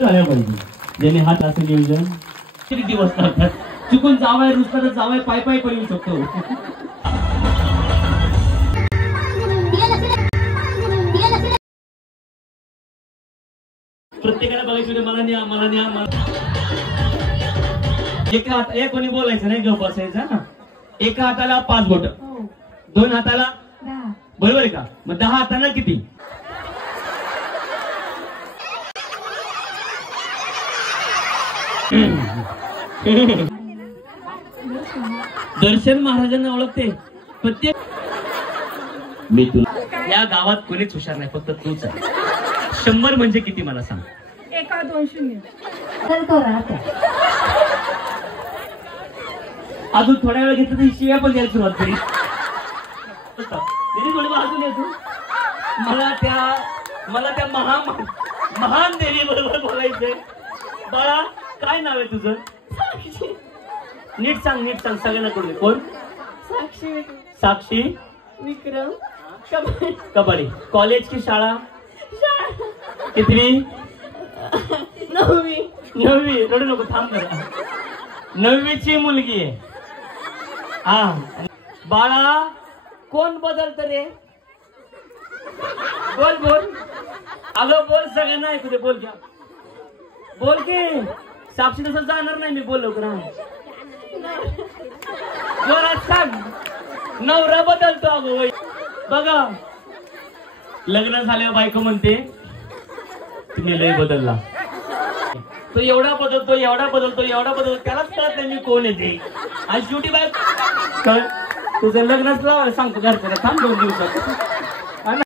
झाल्या पाहिजे ज्याने हात असं नियोजन किती दिवस लागतात. चुकून जावाय रुसला तर जावाय पाय पाय पण येऊ शकतो. प्रत्येकाला बघायचं होते मला न्या मला न्या मला. एका हात एक कोणी बोलायचं नाही गप बसायचं. एका हाताला 5 बोट 2 हाताला 10 बरोबर आहे का. मग 10 हाताला किती. दर्शन महाराजांना ओळखते प्रत्येक. मी तुला या गावात कोणीच हुशार नाही फक्त तूच आहे. 100 म्हणजे किती मला सांग. 1 2 0 अजून थोड्या वेळ घेतलं तर शिव्या पण द्यायला सुरुवात करी. थोडी बाजून येतो. मला त्या महान देवी बरोबर बोलायचंय. बाळा काय नाव आहे तुझं. नीट सांग सगळ्यांना कळू. कोण. साक्षी विक्रम कबड्डी. कॉलेज की शाळा. कितवी. 9वी. रडू नको थांब जरा. 9वीची मुलगी आहे. हा बाळा कोण बदलत रे. बोल अगं बोल सगळ्यांना ऐकू दे. बोल घ्या बोल की. साक्षी तसं जाणार नाही मी. बोल लवकर. जोरात सांग. नवरा बदलतो अगो. बघा लग्न झाल्यावर बायको म्हणते तुम्ही लय बदलला. तो एवढा बदलतो त्यालाच कळत नाही मी कोण येते. आज शेवटी बायको तुझं लग्नच लावा सांगतो घरच्याला. थांब 2 दिवसात.